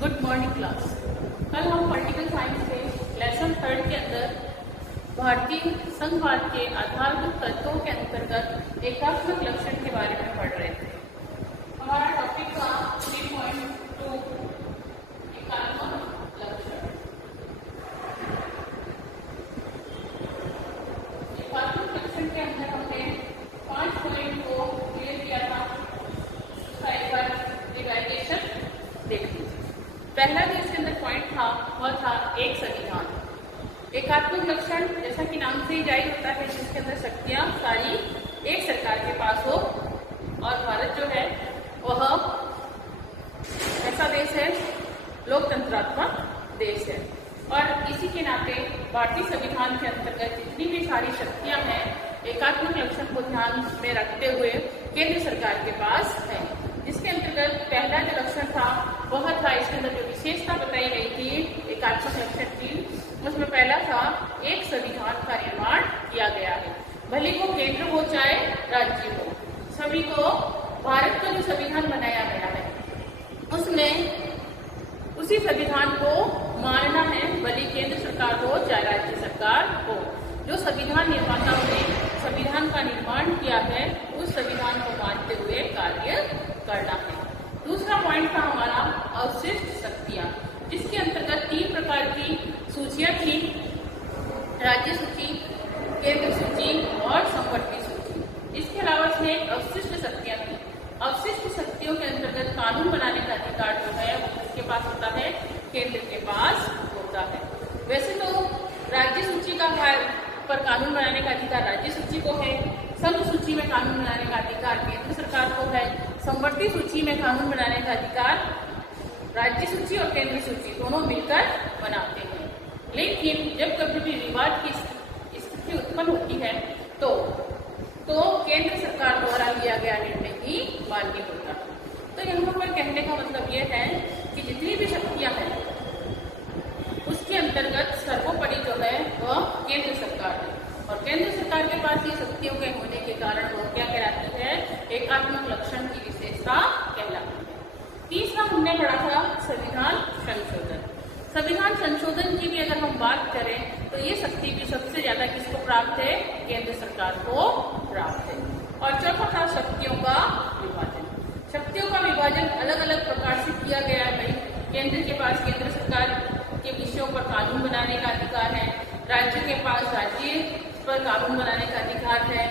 Good morning class. कल हम political science के लेसन 3 के अंदर भारतीय संघवाद के आधारभूत तत्वों के अंतर्गत एकात्मक लक्षण के बारे में पढ़ रहे थे। हमारा टॉपिक था 3.2 एकात्मक लक्षण। एकात्मक लक्षण के अंदर हमने 5 पॉइंट को क्लियर किया था। उसका एक बार रिवाइजेशन देख लीजिए। पहला जो इसके अंदर पॉइंट था वह था एक संविधान। एकात्मक लक्षण जैसा कि नाम से ही जाहिर होता है जिसके अंदर शक्तियां सारी एक सरकार के पास हो, और भारत जो है वह ऐसा देश है, लोकतंत्रात्मक देश है, और इसी के नाते भारतीय संविधान के अंतर्गत जितनी भी सारी शक्तियां हैं एकात्मक लक्षण को ध्यान में रखते हुए केंद्र सरकार के पास है। जिसके अंतर्गत पहला जो लक्षण था वह था, इसके अंदर जो विशेषता बताई गई थी एकात्मक लक्षण की, उसमें पहला था एक संविधान का निर्माण किया गया है। भले वो केंद्र हो चाहे राज्य हो, सभी को भारत का जो संविधान बनाया गया है उसमें उसी संविधान को मानना है, भले केंद्र सरकार हो चाहे राज्य सरकार हो। जो संविधान निर्माताओं ने संविधान का निर्माण किया है उस संविधान को मानते हुए कार्य करना है। दूसरा पॉइंट था हमारा अवशिष्ट शक्तियां, जिसके अंतर्गत 3 प्रकार की सूचियां थी, राज्य सूची, केंद्र सूची और संवर्ती सूची। इसके अलावा इसमें एक अवशिष्ट शक्तियां थी। अवशिष्ट शक्तियों के अंतर्गत कानून बनाने का अधिकार जो है वो किसके पास होता है? केंद्र के पास होता है। वैसे तो राज्य सूची का पर कानून बनाने का अधिकार राज्य सूची को है, संघ सूची में कानून बनाने का अधिकार केंद्र सरकार को है, संवर्ती सूची में कानून बनाने का अधिकार राज्य सूची और केंद्र सूची दोनों मिलकर बनाते हैं। लेकिन जब कभी भी विवाद की स्थिति उत्पन्न होती है तो केंद्र सरकार द्वारा लिया गया निर्णय ही मान्य होता है। तो यहाँ पर कहने का मतलब यह है कि जितनी भी शक्तियां हैं उसके अंतर्गत सर्वोपरि जो है वह केंद्र सरकार है, और केंद्र सरकार के पास ये शक्तियों के होने के कारण वो क्या कहलाती है? एकात्मक लक्षण की विशेषता कहलाती है। तीसरा हमने पढ़ा था संविधान संशोधन। संविधान संशोधन की भी अगर हम बात करें तो ये शक्ति भी सबसे ज्यादा किसको प्राप्त है? केंद्र सरकार को प्राप्त है। और चौथा था शक्तियों का विभाजन। शक्तियों का विभाजन अलग अलग प्रकार से किया गया है। भाई केंद्र के पास केंद्र सरकार के विषयों पर कानून बनाने का अधिकार है, राज्य के पास राज्य पर कानून बनाने का अधिकार है,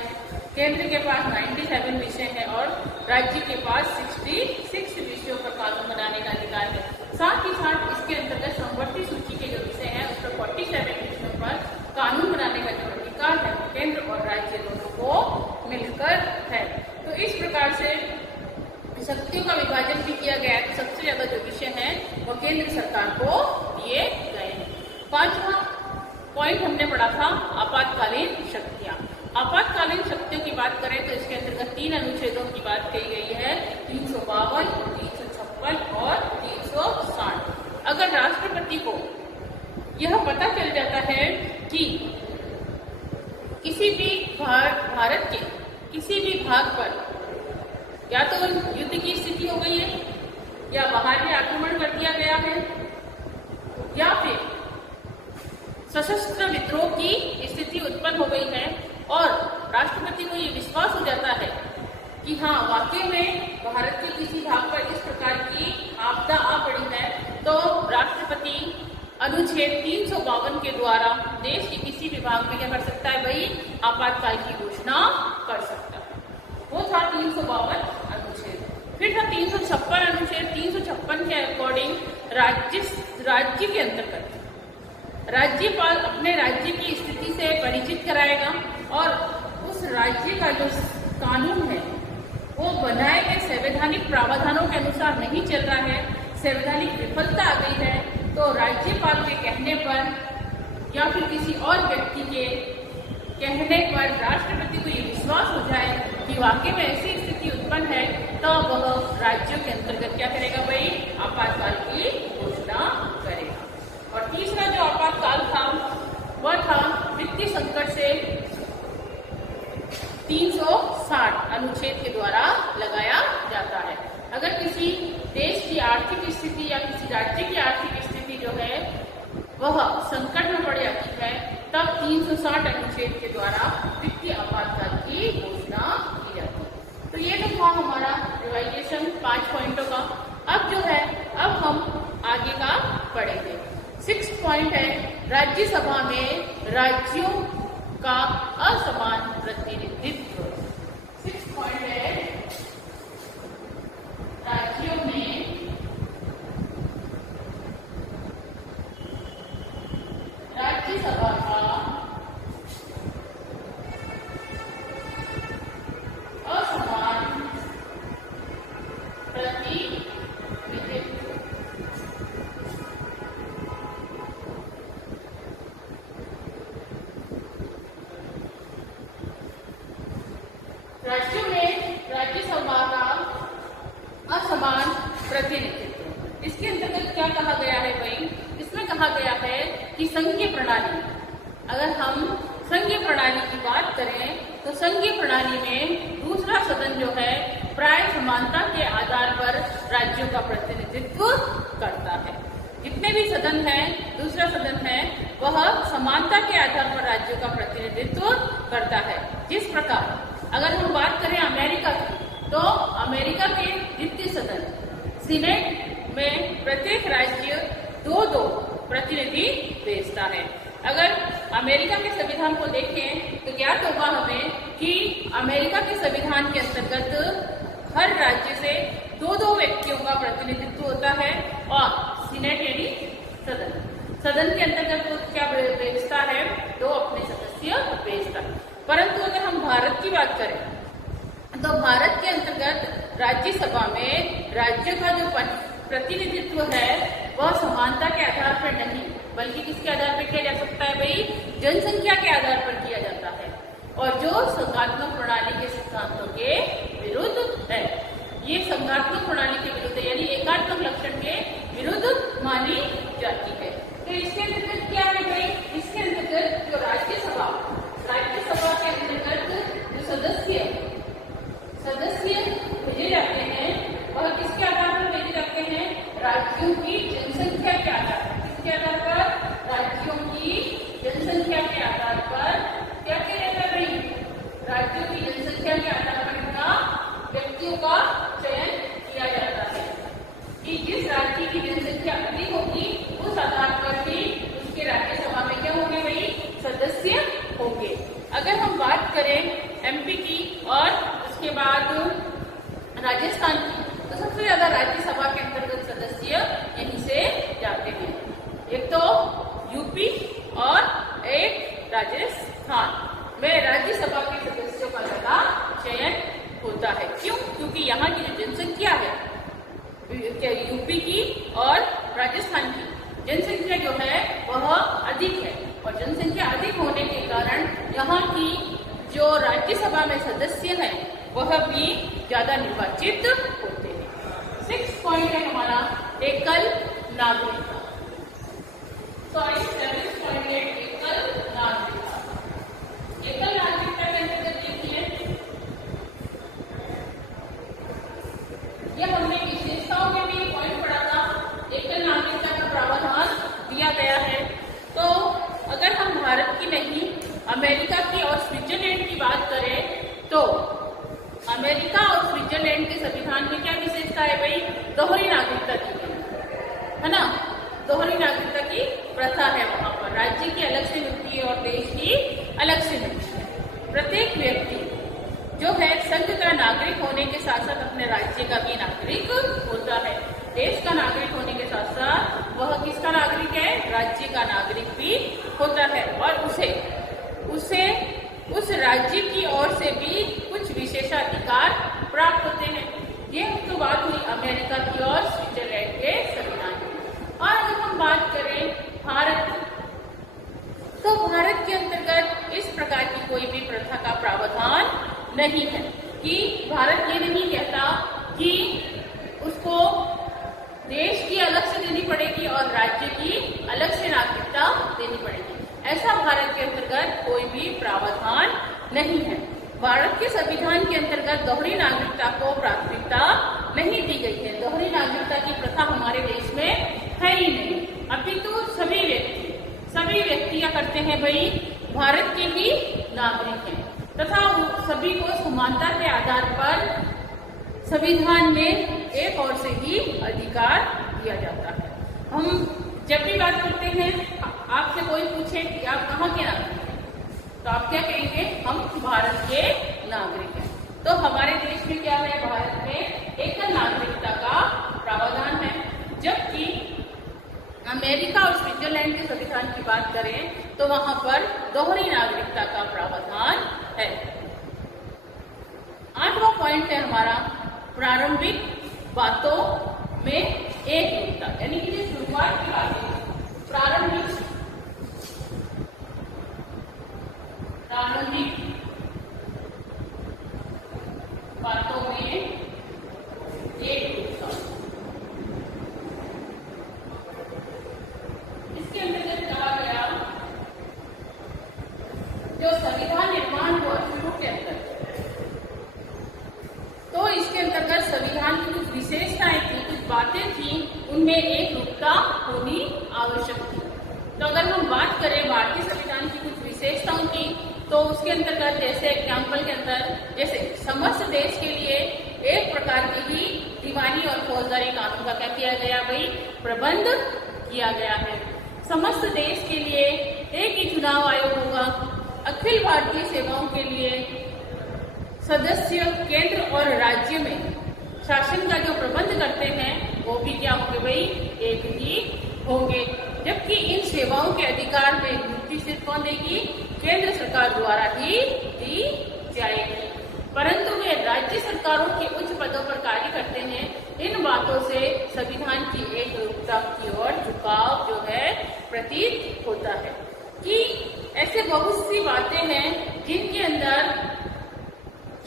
केंद्र के पास 97 विषय है और राज्य के पास 66 विषयों पर कानून बनाने का अधिकार है। साथ ही साथ इसके अंतर्गत संवर्ती सूची के जो विषय हैं उस पर 47 विषयों पर कानून बनाने का जो अधिकार है केंद्र और राज्य दोनों को मिलकर है। तो इस प्रकार से शक्तियों का विभाजन भी किया गया है। सबसे ज्यादा जो विषय है वो केंद्र सरकार को दिए गए हैं। 5वां पॉइंट हमने पढ़ा था आपातकालीन शक्तियां। आपातकालीन शक्तियों की बात करें तो इसके अंतर्गत 3 अनुच्छेदों की बात कही गई है, 352, 356 और 360। अगर राष्ट्रपति को यह पता चल जाता है कि किसी भी भारत के किसी भी भाग पर या तो युद्ध की स्थिति हो गई है या बाहर में आक्रमण कर दिया गया है या फिर सशस्त्र विद्रोह की स्थिति उत्पन्न हो गई है और राष्ट्रपति को ये विश्वास हो जाता है कि हाँ वाकई में भारत के किसी भाग पर इस प्रकार की आपदा आ पड़ी है, तो राष्ट्रपति अनुच्छेद 352 के द्वारा देश के किसी भी भाग में क्या कर सकता है? भाई आपातकाल की घोषणा कर सकता है। वो था 352 अनुच्छेद। फिर था 356 अनुच्छेद। 356 के अकॉर्डिंग राज्य के अंतर्गत राज्यपाल अपने राज्य की स्थिति से परिचित कराएगा और उस राज्य का जो कानून है वो बनाए गए संवैधानिक प्रावधानों के अनुसार नहीं चल रहा है, संवैधानिक विफलता आ गई है, तो राज्यपाल के कहने पर या फिर किसी और व्यक्ति के कहने पर राष्ट्रपति को ये विश्वास हो जाए कि वाकई में ऐसी स्थिति उत्पन्न है, तो वह राज्यों के अंतर्गत क्या करेगा? भाई आपातकाल की घोषणा करेगा। और तीसरा जो आपातकाल था वह था वित्तीय संकट से 360 अनुच्छेद के द्वारा लगाया जाता है। अगर किसी देश की आर्थिक स्थिति या किसी राज्य की आर्थिक स्थिति जो है वह संकट में पड़ जाती है, तब 360 अनुच्छेद के द्वारा वित्तीय आपातकाल की घोषणा की जाती है। तो ये तो था हमारा रिवाइजेशन 5 पॉइंटों का। अब जो है अब हम आगे का पढ़ेंगे। 6 पॉइंट है राज्यसभा में राज्यों का असमान प्रतिनिधित्व। 6 पॉइंट है राज्यों में राज्यसभा का असमान प्रतिनिधित्व। राज्यों में राज्यसभा का असमान प्रतिनिधित्व, इसके अंतर्गत क्या कहा गया है भाई? इसमें कहा गया है कि संघीय प्रणाली, अगर हम संघीय प्रणाली की बात करें तो संघीय प्रणाली में दूसरा सदन जो है प्राय समानता के आधार पर राज्यों का प्रतिनिधित्व करता है। जितने भी सदन है, दूसरा सदन है, वह समानता के आधार पर राज्यों का प्रतिनिधित्व करता है। जिस प्रकार अगर हम बात करें अमेरिका की, तो अमेरिका के जितने सदन सीनेट में प्रत्येक राज्य 2-2 प्रतिनिधि भेजता है। अगर अमेरिका के संविधान को देखें तो ज्ञात होगा हमें कि अमेरिका के संविधान के अंतर्गत हर राज्य से 2-2 व्यक्तियों का प्रतिनिधित्व होता है और सीनेट यानी सदन के अंतर्गत वो क्या भेजता है? 2 अपने सदस्य भेजता है। परंतु अगर हम भारत की बात करें तो भारत के अंतर्गत राज्यसभा में राज्य का जो प्रतिनिधित्व है वह समानता के आधार पर नहीं, बल्कि किसके आधार पर किया जा सकता है भाई? जनसंख्या के आधार पर किया जाता है, और जो संघात्मक प्रणाली के सिद्धांतों के विरुद्ध है। ये संघात्मक प्रणाली के विरुद्ध यानी एकात्मक लक्षण के विरुद्ध मानी जाती है। तो इसके अंतर्गत क्या है भाई? इसके अंतर्गत जो राज्यसभा के अंतर्गत जो सदस्य भेजे जाते हैं वह किसके आधार पर भेजे जाते हैं? राज्यों की जनसंख्या के आधार पर। किसके आधार पर? राज्यों की जनसंख्या के आधार पर क्या किया जाता है भाई? राज्यों की जनसंख्या के आधार पर इनका व्यक्तियों का चयन किया जाता है कि जिस राज्य की जनसंख्या अधिक होगी उस आधार पर भी उसके राज्यसभा में क्या होंगे भाई? सदस्य होंगे। अगर हम बात करें एमपी की और उसके बाद राजस्थान की, तो सबसे ज्यादा राज्यसभा के अंतर्गत सदस्य यहीं से जाते हैं। एक तो यूपी और एक राजस्थान में राज्यसभा के सदस्यों का ज्यादा चयन होता है। क्यों? क्योंकि यहाँ की जो जनसंख्या है यूपी की और राजस्थान की जनसंख्या जो है वह अधिक है, और जनसंख्या अधिक होने के कारण यहाँ की जो राज्यसभा में सदस्य हैं वह भी ज्यादा निर्वाचित होते हैं। 6 पॉइंट है हमारा एकल नागरिकता। 7 पॉइंट है एकल नागरिकता। एकल नागरिकता के अंतर्गत देखिए, यह हमने विशेषताओं में भी पॉइंट पढ़ा था। एकल नागरिकता का प्रावधान दिया गया है। तो अगर हम भारत की नहीं अमेरिका की और स्विट्जरलैंड की बात करें तो अमेरिका और स्विट्जरलैंड के संविधान में क्या विशेषता है भाई? दोहरी नागरिकता की है ना, दोहरी नागरिकता की प्रथा है। वहां पर राज्य की अलग से मिलती है और देश की अलग से मिलती है। प्रत्येक व्यक्ति जो है संघ का नागरिक होने के साथ साथ अपने राज्य का भी नागरिक होता है। देश का नागरिक होने के साथ साथ वह किसका नागरिक है? राज्य का नागरिक भी होता है, और उसे उस राज्य की ओर से भी कुछ विशेषाधिकार प्राप्त होते हैं। ये तो बात हुई अमेरिका की और स्विट्जरलैंड के संविधान की। और अगर हम बात करें भारत, तो भारत के अंतर्गत इस प्रकार की कोई भी प्रथा का प्रावधान नहीं है कि भारत ये नहीं कहता कि उसको देश की अलग से देनी पड़ेगी और राज्य की अलग से नागरिकता देनी पड़ेगी। ऐसा भारत के अंतर्गत कोई भी प्रावधान नहीं है। भारत के संविधान के अंतर्गत दोहरी नागरिकता को प्राथमिकता नहीं दी गई है। दोहरी नागरिकता की प्रथा हमारे देश में है ही नहीं, अपितु सभी व्यक्ति क्या करते हैं भाई, भारत के ही नागरिक हैं तथा सभी को समानता के आधार पर संविधान में एक और से ही अधिकार दिया जाता है। हम जब भी बात करते हैं, आपसे कोई पूछे कि आप कहाँ के नागरिक हैं, तो आप क्या कहेंगे, हम भारत के नागरिक हैं। तो हमारे देश में क्या है, भारत में एकल नागरिकता का प्रावधान है, जबकि अमेरिका और स्विट्जरलैंड के संविधान की बात करें तो वहां पर दोहरी नागरिकता का प्रावधान है। 8वां पॉइंट है हमारा प्रारंभिक बातों में एकरूपता, यानी कि जो शुरुआत की बातें प्रारंभिक बातों में एकरूपता, इसके अंतर्गत कहा गया जो संविधान निर्माण हुआ शुरू के अंदर, तो इसके अंतर्गत संविधान की कुछ विशेषताएं थी, कुछ बातें थी, उनमें एकरूपता होनी आवश्यक थी। तो अगर हम बात करें भारतीय संविधान की कुछ विशेषताओं की, तो उसके अंतर्गत जैसे एग्जाम्पल के अंदर, जैसे समस्त देश के लिए एक प्रकार की ही दीवानी और फौजदारी कानून का क्या किया गया भाई, प्रबंध किया गया है। समस्त देश के लिए एक ही चुनाव आयोग होगा। अखिल भारतीय सेवाओं के लिए सदस्य केंद्र और राज्य में शासन का जो प्रबंध करते हैं वो भी क्या होंगे भाई, एक ही होंगे। जबकि इन सेवाओं के अधिकार में नियुक्ति सिर्फ कौन देगी, केंद्र सरकार द्वारा ही दी जाएगी, परंतु वे राज्य सरकारों के उच्च पदों पर कार्य करते हैं। इन बातों से संविधान की एकरूपता की ओर झुकाव जो है प्रतीत होता है कि ऐसे बहुत सी बातें हैं जिनके अंदर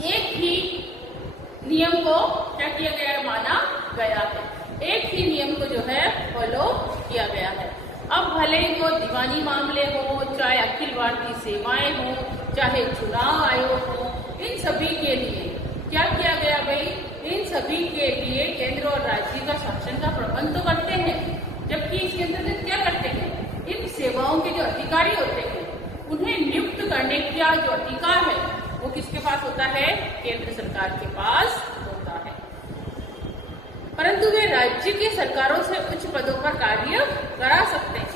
एक ही नियम को क्या किया गया है, माना गया है, एक ही नियम को जो है फॉलो किया गया है। अब भले ही वो दीवानी मामले हो, चाहे अखिल भारतीय सेवाएं हो, चाहे चुनाव आयोग हो, इन सभी के लिए क्या किया गया भाई, इन सभी के लिए केंद्र और राज्य का शासन का प्रबंध तो करते हैं, जबकि इसके अंतर्गत क्या करते हैं, इन सेवाओं के जो अधिकारी होते हैं उन्हें नियुक्त करने का जो अधिकार है वो किसके पास होता है, केंद्र सरकार के पास होता है। परंतु वे राज्य की सरकारों से उच्च पदों पर कार्य करा सकते हैं।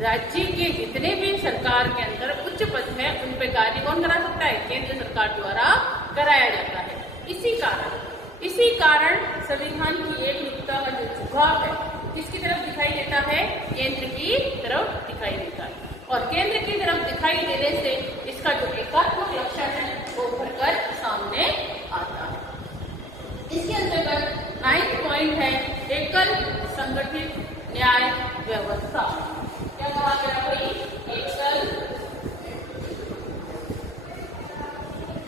राज्य के जितने भी सरकार के अंदर उच्च पद है उन पे कार्य कौन करा सकता है, केंद्र सरकार द्वारा कराया जाता है। इसी कारण संविधान की एकरूपता का जो झुकाव है किसकी तरफ दिखाई देता है, केंद्र की तरफ दिखाई देता है, और केंद्र की तरफ दिखाई देने से इसका जो एकात्मक लक्षण है वो उभरकर सामने आता है। इसके अंतर्गत 9th पॉइंट है एकल संगठित न्याय व्यवस्था। क्या कहा गया भाई, एकल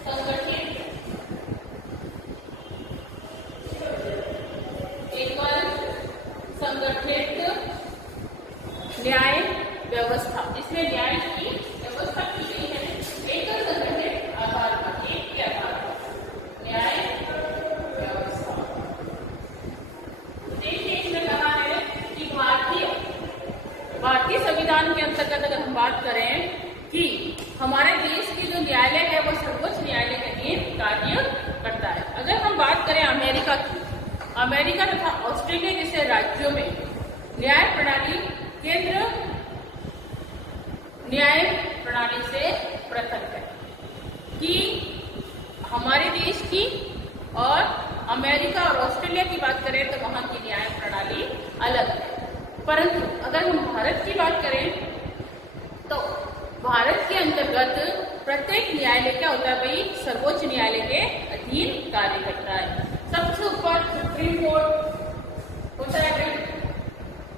संगठित न्याय व्यवस्था। इसमें न्याय की व्यवस्था की गई है एकल संगठित आधार पर, एक के आधार पर न्याय व्यवस्था। देखिए इसमें कहा है कि भारतीय संविधान के अंतर्गत अगर हम बात करें कि हमारे देश की जो न्यायालय है वो सर्वोच्च न्यायालय के अधीन कार्य करता है। अगर हम बात करें अमेरिका की, अमेरिका तथा ऑस्ट्रेलिया जैसे राज्यों में न्याय प्रणाली केंद्र न्याय प्रणाली से पृथक है कि हमारे देश की और अमेरिका और ऑस्ट्रेलिया की बात करें तो वहां की न्याय प्रणाली अलग है। परंतु अगर हम भारत की बात करें तो भारत के अंतर्गत प्रत्येक न्यायालय क्या होता है भाई, सर्वोच्च न्यायालय के अधीन कार्य करता है। सबसे ऊपर सुप्रीम कोर्ट होता है,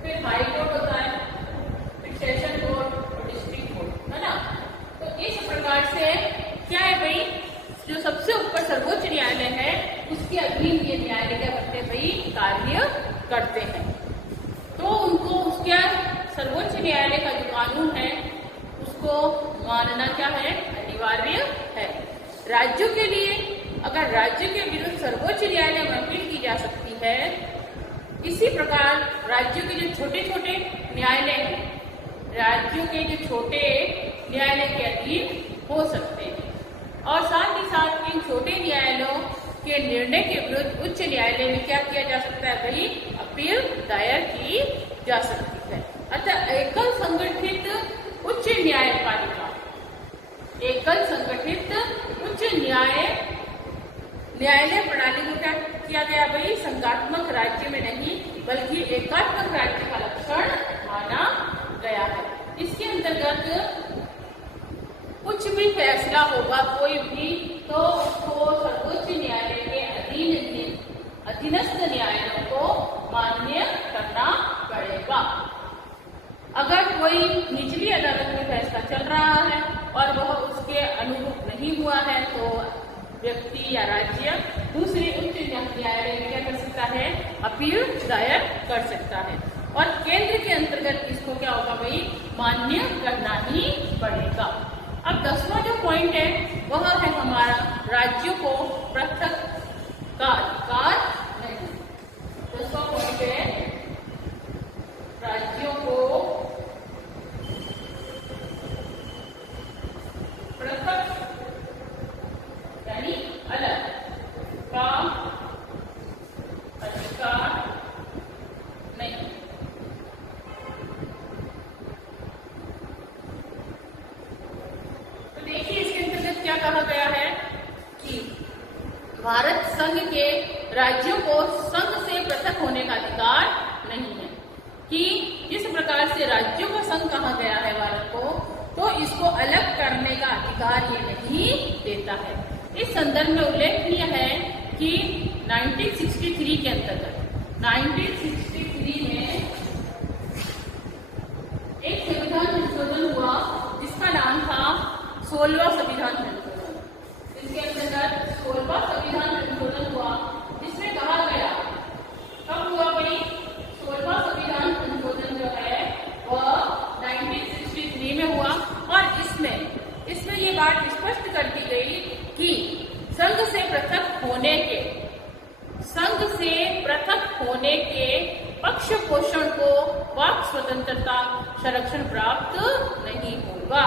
फिर हाई कोर्ट होता है, फिर सेशन कोर्ट और डिस्ट्रिक्ट कोर्ट, है ना। तो इस प्रकार से क्या है भाई, जो सबसे ऊपर सर्वोच्च न्यायालय है उसके अधीन ये न्यायालय क्या करते हैं भाई, कार्य करते हैं। तो उनको उसके सर्वोच्च न्यायालय का जो कानून है उसको मानना क्या है, अनिवार्य है। राज्यों के लिए अगर राज्य के विरुद्ध सर्वोच्च न्यायालय में अपील की जा सकती इसी प्रकार राज्यों के जो छोटे छोटे न्यायालय हैं, राज्यों के जो छोटे न्यायालय के अधीन हो सकते हैं, और साथ ही साथ इन छोटे न्यायालयों के निर्णय के विरुद्ध उच्च न्यायालय में क्या किया जा सकता है भाई, अपील दायर की जा सकती है। अतः एकल संगठित उच्च न्यायपालिका, एकल संगठित उच्च न्यायालय प्रणाली को क्या किया गया भाई, संघात्मक राज्य में नहीं बल्कि एकात्मक राज्य का लक्षण माना गया है। इसके अंतर्गत कुछ भी फैसला होगा कोई भी, तो उसको सर्वोच्च न्यायालय के अधीनस्थ न्यायालयों को मान्य करना पड़ेगा। अगर कोई निचली अदालत में फैसला चल रहा है और वह उसके अनुरूप नहीं हुआ है, तो व्यक्ति या राज्य दूसरे उच्च न्यायालय में क्या कर सकता है, अपील दायर कर सकता है। और केंद्र के अंतर्गत इसको क्या होगा भाई, मान्य करना ही पड़ेगा। अब 10वां जो पॉइंट है वह है हमारा, राज्यों को पृथक का अधिकार नहीं। 10वां पॉइंट है राज्यों को पृथक यानी अलग का अधिकार नहीं। तो देखिए इसके अंतर्गत क्या कहा गया है कि भारत संघ के राज्यों को संघ से पृथक होने का अधिकार नहीं है, कि जिस प्रकार से राज्यों का संघ कहा गया है भारत को, तो इसको अलग करने का अधिकार ये नहीं देता है। इस संदर्भ में उल्लेखनीय है कि 1963 के अंतर्गत 1963 में एक संविधान संशोधन हुआ जिसका नाम था 16वां संविधान संशोधन। इसके अंतर्गत 16वां संविधान संशोधन हुआ जिसमें कहा गया, कब हुआ भाई, 16वां संविधान संशोधन जो है वह 1963 में हुआ, और इसमें ये बात स्पष्ट कर दी गई कि संघ से पृथक होने के पक्ष पोषण को वाक स्वतंत्रता संरक्षण प्राप्त नहीं होगा।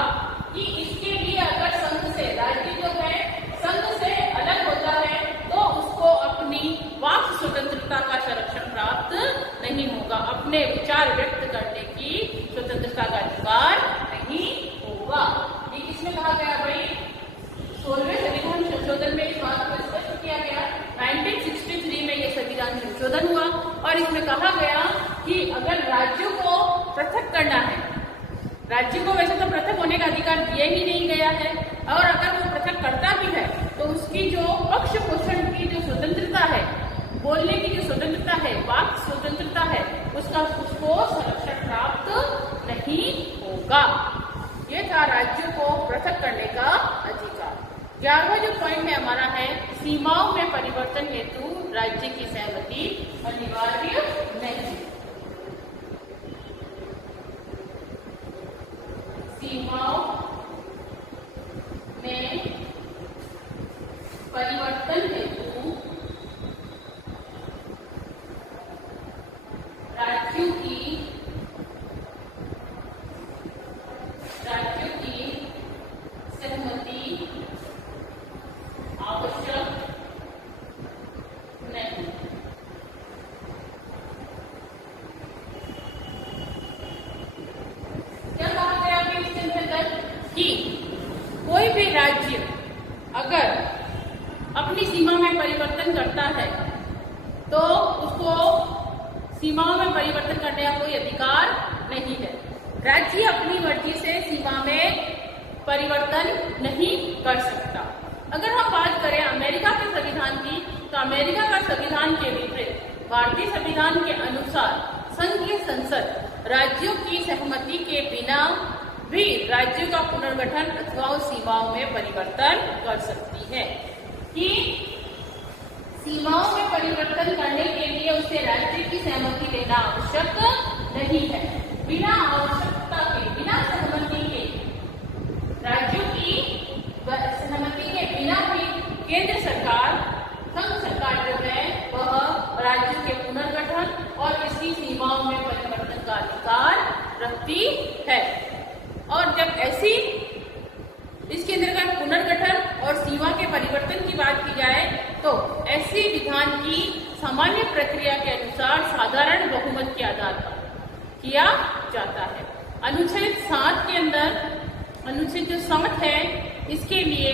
कि इसके लिए अगर संघ से राज्य जो है संघ से अलग होता है तो उसको अपनी वाक स्वतंत्रता का संरक्षण प्राप्त नहीं होगा, अपने विचार व्यक्त करने की स्वतंत्रता का अधिकार नहीं होगा। ये किसमें कहा गया भाई, 16वें संविधान संशोधन में इस बात को स्पष्ट किया गया। 1963 में यह संविधान संशोधन हुआ और इसमें कहा गया कि अगर राज्यों को पृथक करना है, राज्य को वैसे तो पृथक होने का अधिकार दिया ही नहीं गया है, और अगर वो पृथक करता भी है तो उसकी जो पक्ष पोषण की जो स्वतंत्रता है, बोलने की जो स्वतंत्रता है, वाक स्वतंत्रता है, उसको संरक्षण प्राप्त नहीं होगा। ये था राज्यों को पृथक करने का अधिकार। 11वां जो पॉइंट है हमारा है, सीमाओं में परिवर्तन हेतु राज्य की सहमति अनिवार्य नहीं। सीमाओं में परिवर्तन हेतु राज्यों की सहमति आवश्यक नहीं। क्या कहा गया अभी इसके अंतर्गत कि कोई भी राज्य अगर अपनी सीमा में परिवर्तन करता है तो उसको सीमाओं में परिवर्तन करने का कोई अधिकार नहीं है। राज्य अपनी मर्जी से सीमा में परिवर्तन नहीं कर सकता। अगर हम बात करें अमेरिका के संविधान की, तो अमेरिका का संविधान के विपरीत भारतीय संविधान के अनुसार संघीय संसद राज्यों की सहमति के बिना भी राज्यों का पुनर्गठन अथवा सीमाओं में परिवर्तन कर सकती है। कि सीमाओं में परिवर्तन करने के लिए उसे राज्य की सहमति लेना आवश्यक नहीं है। बिना आवश्यकता के, बिना सहमति के, राज्यों की सहमति के बिना भी केंद्र सरकार, संघ सरकार जो है वह राज्यों के पुनर्गठन और की सामान्य प्रक्रिया के अनुसार साधारण बहुमत के आधार पर किया जाता है। अनुच्छेद 7 के अंदर अनुच्छेद जो 7 है, इसके लिए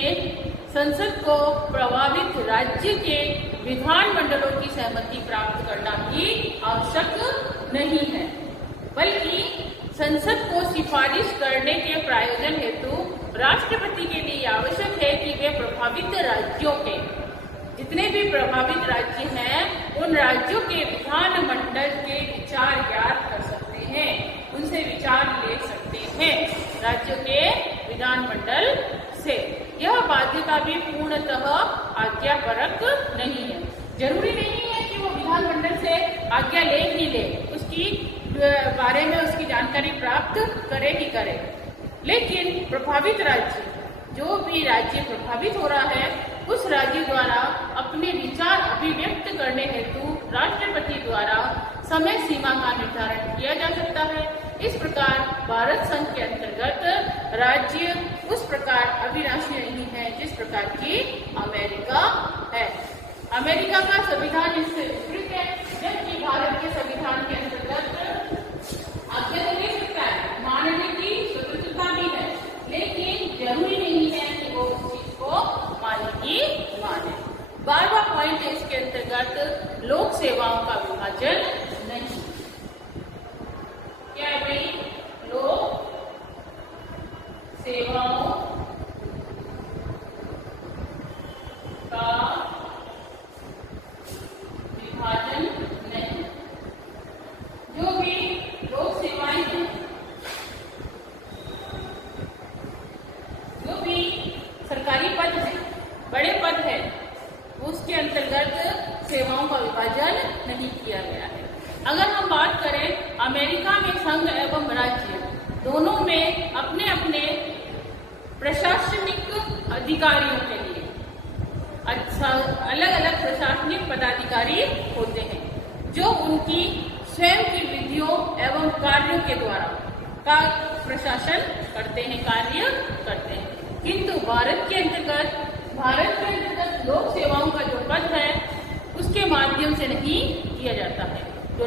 संसद को प्रभावित राज्य के विधानमंडलों की सहमति प्राप्त करना भी आवश्यक नहीं है, बल्कि संसद को सिफारिश करने के प्रायोजन हेतु राष्ट्रपति के लिए आवश्यक है कि वे प्रभावित राज्यों के जितने भी प्रभावित राज्य हैं उन राज्यों के विधानमंडल के विचार ज्ञात कर सकते हैं, उनसे विचार ले सकते हैं राज्यों के विधानमंडल से। यह बाध्यता भी पूर्णतः आज्ञापरक नहीं है। जरूरी नहीं है कि वो विधानमंडल से आज्ञा ले ही ले, उसकी बारे में उसकी जानकारी प्राप्त करे ही करे, लेकिन प्रभावित राज्य, जो भी राज्य प्रभावित हो रहा है, उस राज्य द्वारा अपने विचार अभिव्यक्त करने हेतु राष्ट्रपति द्वारा समय सीमा का निर्धारण किया जा सकता है। इस प्रकार भारत संघ के अंतर्गत राज्य उस प्रकार अविनाशी नहीं है जिस प्रकार की अमेरिका है। अमेरिका का संविधान इससे विपरीत है, जबकि भारत के संविधान के अंतर्गत आज्ञा तो ले सकता है, मानने की स्वतंत्रता भी है, लेकिन जरूरी नहीं है कि वो उस चीज को मानेगी माने। 12वां पॉइंट है इसके अंतर्गत लोक सेवाओं का विभाजन नहीं। क्या है भाई? लोक सेवाओं का विभाजन नहीं। जो भी लोक सेवाएं हैं, जो भी सरकारी पद है, बड़े पद है, उसके अंतर्गत सेवाओं का विभाजन नहीं किया गया है। अगर हम बात करें अमेरिका में संघ एवं राज्य दोनों में अपने अपने प्रशासनिक अधिकारियों के लिए अलग अलग प्रशासनिक पदाधिकारी होते हैं, जो उनकी स्वयं की विधियों एवं कार्यों के द्वारा का प्रशासन करते हैं, कार्य करते हैं। किंतु भारत के अंतर्गत लोक सेवाओं का जो पद है उसके माध्यम से नहीं किया जाता है। तो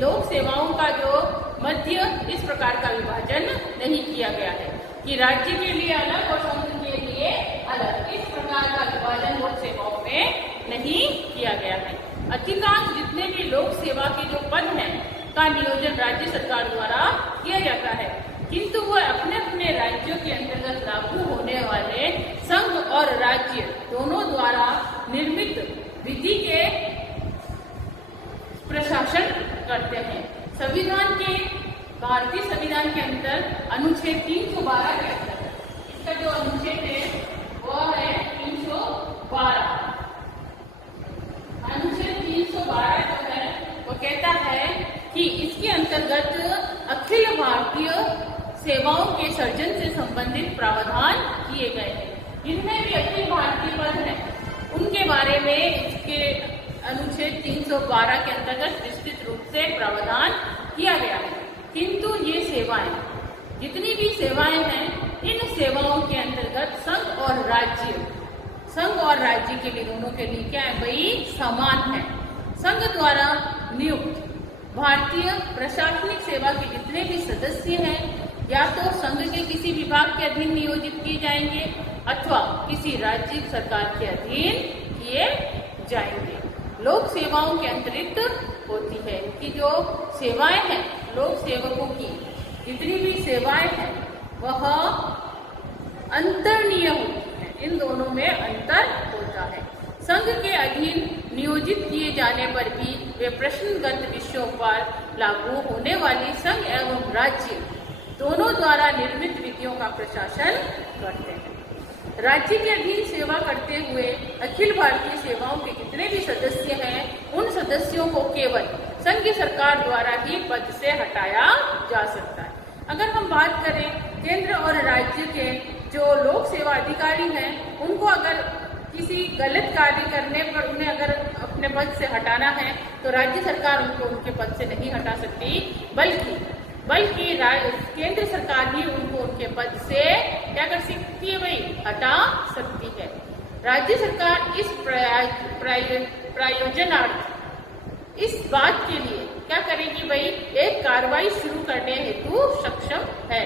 लोक सेवाओं का जो मध्य इस प्रकार का विभाजन नहीं किया गया है कि राज्य के लिए अलग और संघ के लिए अलग, इस प्रकार का विभाजन लोक सेवाओं में नहीं किया गया है। अधिकांश जितने भी लोक सेवा के जो पद हैं का नियोजन राज्य सरकार द्वारा किया जाता है, किंतु वह अपने अपने राज्यों के अंतर्गत लागू होने वाले संघ और राज्य दोनों द्वारा निर्मित विधि के प्रशासन करते हैं। भारतीय संविधान के अंदर अनुच्छेद 312 के अंदर इसका जो अनुच्छेद है वह है 312। अनुच्छेद 312 जो है वो कहता है कि इसके अंतर्गत अखिल भारतीय सेवाओं के सर्जन से संबंधित प्रावधान किए गए हैं। जिनमें भी अखिल भारतीय पद हैं उनके बारे में इसके अनुच्छेद 312 के अंतर्गत विस्तृत रूप से प्रावधान किया गया है। किंतु ये सेवाएं, जितनी भी सेवाएं हैं, इन सेवाओं के अंतर्गत संघ और राज्य के लिए दोनों के लिए क्या है भाई? समान है। संघ द्वारा नियुक्त भारतीय प्रशासनिक सेवा के जितने भी सदस्य हैं या तो संघ के किसी विभाग के अधीन नियोजित किए जाएंगे अथवा किसी राज्य सरकार के अधीन किए जाएंगे। लोक सेवाओं के अंतरिक्त होती है कि जो सेवाएं हैं, लोक सेवकों की जितनी भी सेवाएं हैं वह अंतर्नीय होती है, इन दोनों में अंतर होता है। संघ के अधीन नियोजित किए जाने पर भी वे प्रश्नगत विषयों पर लागू होने वाली संघ एवं राज्य दोनों द्वारा निर्मित विधियों का प्रशासन करते हैं। राज्य के अधीन सेवा करते हुए अखिल भारतीय सेवाओं के जितने भी सदस्य हैं उन सदस्यों को केवल संघ सरकार द्वारा ही पद से हटाया जा सकता है। अगर हम बात करें केंद्र और राज्य के जो लोक सेवा अधिकारी हैं, उनको अगर किसी गलत कार्य करने पर उन्हें अगर अपने पद से हटाना है तो राज्य सरकार उनको उनके पद से नहीं हटा सकती, बल्कि केंद्र सरकार ही उनको उनके पद से क्या कर सकती है भाई? हटा सकती है। राज्य सरकार इस प्रायोजनार्थ इस बात के लिए क्या करेगी भाई, एक कार्रवाई शुरू करने हेतु सक्षम है।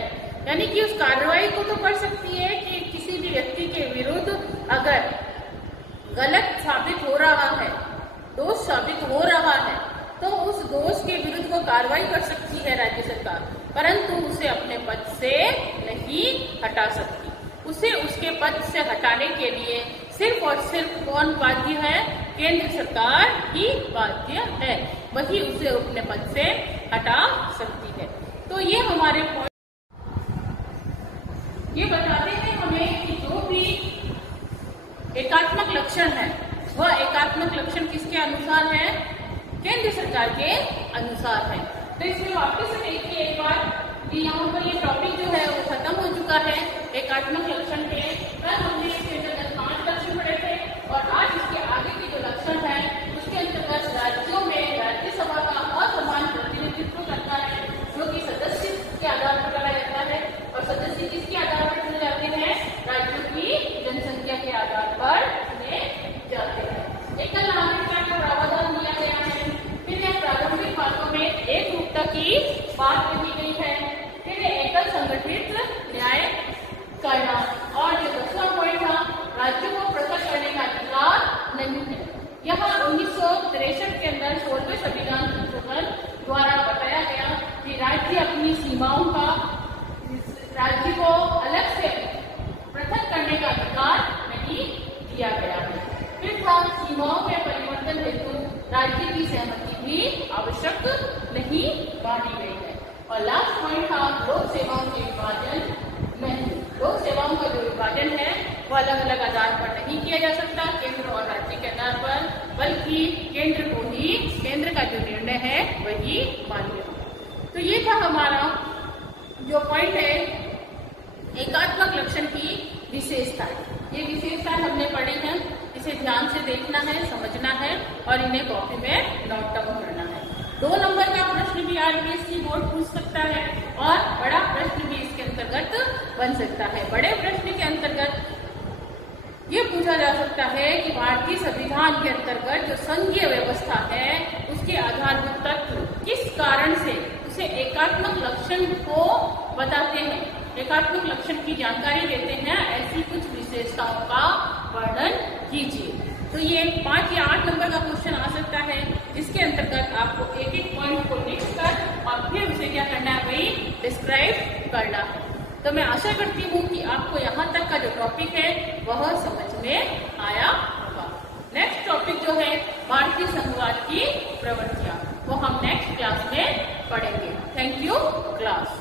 यानी कि उस कार्रवाई को तो कर सकती है कि किसी भी व्यक्ति के विरुद्ध अगर गलत साबित हो रहा है, दोष साबित हो रहा है, तो उस दोष के विरुद्ध वो कार्रवाई कर सकती है राज्य सरकार, परंतु उसे अपने पद से नहीं हटा सकती। उसे उसके पद से हटाने के लिए सिर्फ और सिर्फ कौन बाध्य है, केंद्र सरकार ही बाध्य है, वही उसे अपने पद से हटा सकती है। तो ये हमारे पॉइंट ये बताते हैं हमें कि जो भी एकात्मक लक्षण है वह एकात्मक लक्षण किसके अनुसार है, केंद्र सरकार के अनुसार है। तो इसमें वापस से देखिए एक बार कि यहाँ पर ये टॉपिक जो है वो खत्म हो चुका है एकात्मक लक्षण के। कल हमने इसके अंतर्गत 5 लक्षण पढ़े थे और आज इसके आगे के जो लक्षण है उसके अंतर्गत राज्यों में राज्यसभा का असमान प्रतिनिधित्व करता है, जो कि सदस्य के आधार पर करा जाता है। और सदस्य किसके आधार पर चुने जाते हैं, राज्यों की जनसंख्या के आधार पर चुने जाते हैं। एकल नागरिकता का प्रावधान दिया गया है। फिर यह प्रारंभिक बातों में एक रूपता की बात कही गई है। फिर एकल संगठित न्याय करना, और जो 10वां पॉइंट था, राज्यों को पृथक करने का अधिकार नहीं है। यहाँ 1963 के अंदर 16वें संविधान संशोधन द्वारा बताया गया कि राज्य अपनी सीमाओं का राज्य को अलग से पृथक करने का अधिकार नहीं दिया गया है। फिर था सीमाओं में परिवर्तन हेतु राज्य की सहमति भी आवश्यक नहीं मानी गई है। और लास्ट पॉइंट था लोक सेवाओं के विभाजन नहीं। लोक सेवाओं का जो विभाजन है वो अलग अलग आधार पर नहीं किया जा सकता, केंद्र और राज्य के आधार पर, बल्कि केंद्र को ही, केंद्र का जो निर्णय है वही मान्य होगा। तो ये था हमारा जो पॉइंट है एकात्मक लक्षण की विशेषताएं। ये विशेषताएं हमने पढ़ी हैं, इसे ध्यान से देखना है, समझना है और इन्हें कॉपी में नोट डाउन करना है। 2 नंबर का प्रश्न भी आरबीएससी बोर्ड पूछ सकता है और बड़ा प्रश्न भी इसके अंतर्गत बन सकता है। बड़े प्रश्न के अंतर्गत ये पूछा जा सकता है कि भारतीय संविधान के अंतर्गत जो संघीय व्यवस्था है उसके आधारभूत तत्व किस कारण से उसे एकात्मक लक्षण को बताते हैं, एकात्मक लक्षण की जानकारी देते हैं, ऐसी कुछ विशेषताओं का वर्णन कीजिए। तो ये 5 या 8 नंबर का क्वेश्चन आ सकता है, जिसके अंतर्गत आपको एक पॉइंट को लिखकर और फिर उसे क्या करना है भाई, डिस्क्राइब करना है। तो मैं आशा करती हूँ कि आपको यहाँ तक का जो टॉपिक है वह समझ में आया होगा। नेक्स्ट टॉपिक जो है भारतीय संघवाद की प्रवृत्तियां, वो हम नेक्स्ट क्लास में पढ़ेंगे। Thank you class.